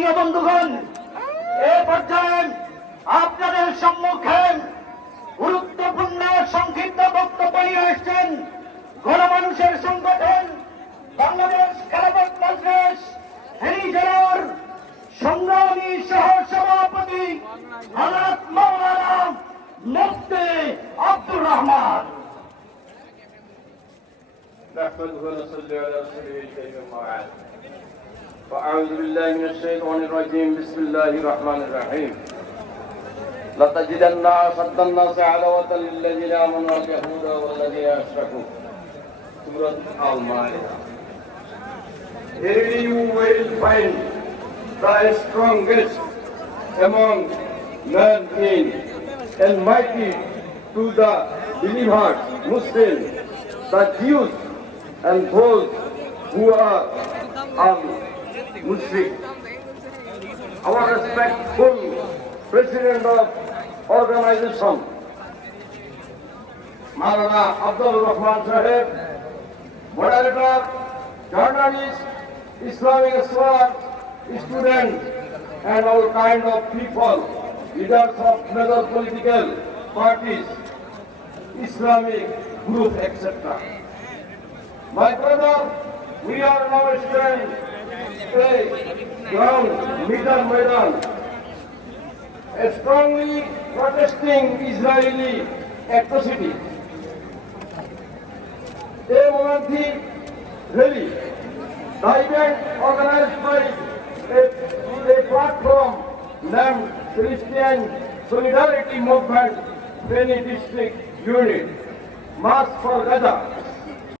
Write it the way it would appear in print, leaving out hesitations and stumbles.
জাতীয় বন্ধুগণ, এ পর্যায়ে আপনাদের সম্মুখে গুরুত্বপূর্ণ সংক্ষিপ্ত বক্তব্য নিয়ে আসছেন গণমানুষের সংগঠন বাংলাদেশ খেলাফত মজলিস ফেনী জেলার সংগ্রামী সহ সভাপতি হযরত মাওলানা মুফতি Abdur Rahman. أعوذ بالله من الشيطان الرجيم بسم الله الرحمن الرحيم لتجدن أشد الناس عداوة للذين آمنوا اليهود والذين أشركوا سورة Al-Ma'idah. Here you will find the strongest among men in and mighty to the believers, Muslims, the Jews and those who are Mushrik. Our respectful President of organization, Maulana Abdul Rahman Sahib, moderator, journalist, Islamic scholars, students, and all kind of people, leaders of major political parties, Islamic group, etc. My brother, we are now standing a ground, Middle Maidan, strongly protesting Israeli atrocity. A monthly rally, the event organized by a platform named Christian Solidarity Movement, Feni District Unit, March for Gaza,